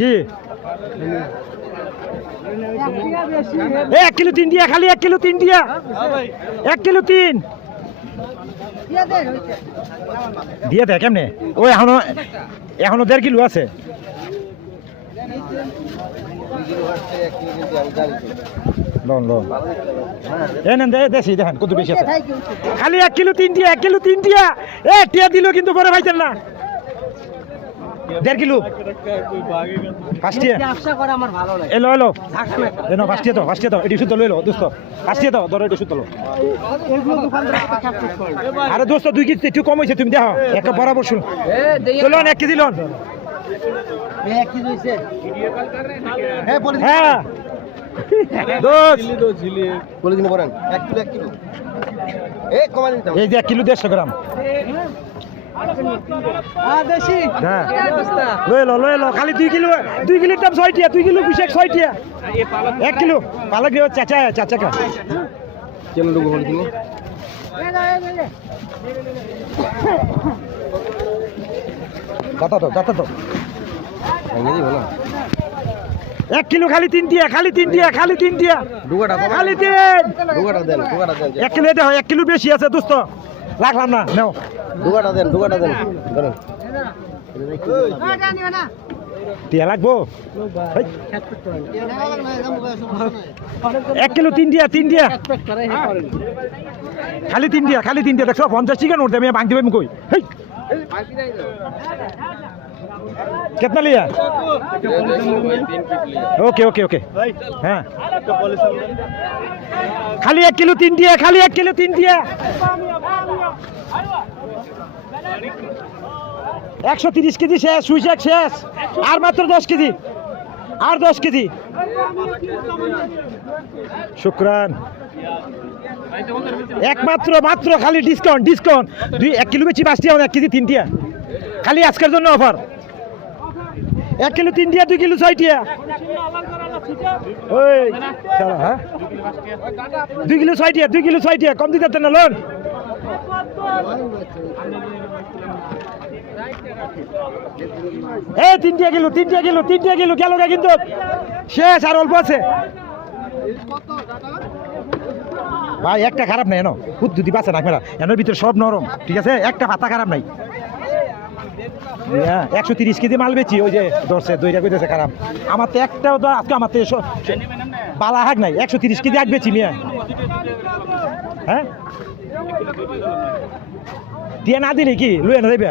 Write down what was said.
কি 1 কিলো 3 দিয়া, খালি 1 কিলো 3 দিয়া, 1 কিলো 3 দিয়ে দেয় কেমনে? ওই এখনো 1.5 কিলো আছে। দেশি দেখেন কত বেশি আছে, খালি 1 কিলো 3 দিয়া, 1 কিলো 3 দিয়া। টিয়া দিল কিন্তু পরে পাইতেন না। 1.5 কিলো ফার্স্টিয়া এলো এলো এনো ফার্স্টিয়া তো এটি শুদ্ধ লইলো দোস্ত, ফার্স্টিয়া তো ধরো এটি শুদ্ধ লো। আরে দোস্ত 2 কেজি একটু কম হয়েছে, তুমি দেখো একটা বরাবর শুন চলো 1 কেজি লোন। হ্যাঁ এই যে 1 কিলো 150 গ্রাম লইলো খালি 2 কিলো, 2 কিলোর দাম 6 টিয়া, 2 কিলো 6 টিয়া, 1 কিলো পালক দিয়ে চাচা কা যাতা তো 1 কিলো খালি 3 টিয়া, খালি 3 টিয়া, খালি 3 টিয়া, খালি 3 1 কিলো দেখো 1 কিলো বেশি আছে দোস্ত, রাখলাম না নাও দুগাটা দেন টিয়া লাগবো 1 কিলো 3 টিয়া, 3 টিয়া খালি 3 টিয়া, খালি 3 টিয়া দেখছো 50 টাকা নোট আমি ভাঙতে পারবো কই। कितना लिया? ओके हाँ खाली 1 किलो 3 दिया, खाली 1 किलो 3 दिया, 130 केजी शेष, सुई शेष और मात्र 10 केजी और 10 केजी। शुक्रान একমাত্র মাত্র খালি ডিসকাউন্ট 1 কিলো বেশি 5 টিয়া 1 কেজি 3 টিয়া খালি আজকের জন্য অফার। 1 কিলো 3 টিয়া, 2 কিলো 6 টিয়া, ওই চলো হ্যাঁ 2 কিলো 6 টিয়া, 2 কিলো 6 টিয়া কম দিতে না লোন। এই 3 টিয়া কিলো গেল কিন্তু শেষ আর অল্প আছে ভাই, একটা খারাপ নাই এনো বুদ্ধি পাচ্ছে না মেলা, এনের ভিতরে সব নরম, ঠিক আছে একটা পাতা খারাপ নাই। 130 কেজি মাল বেচি, ওই যে ধরছে 2টা কইতেছে খারাপ, আমার তো একটাও তো আজকে আমার তো বালা হাক নাই, 130 কেজি আগ বেচি মিয়া। হ্যাঁ দিয়ে না দিলে কি লুয়ে না দেবে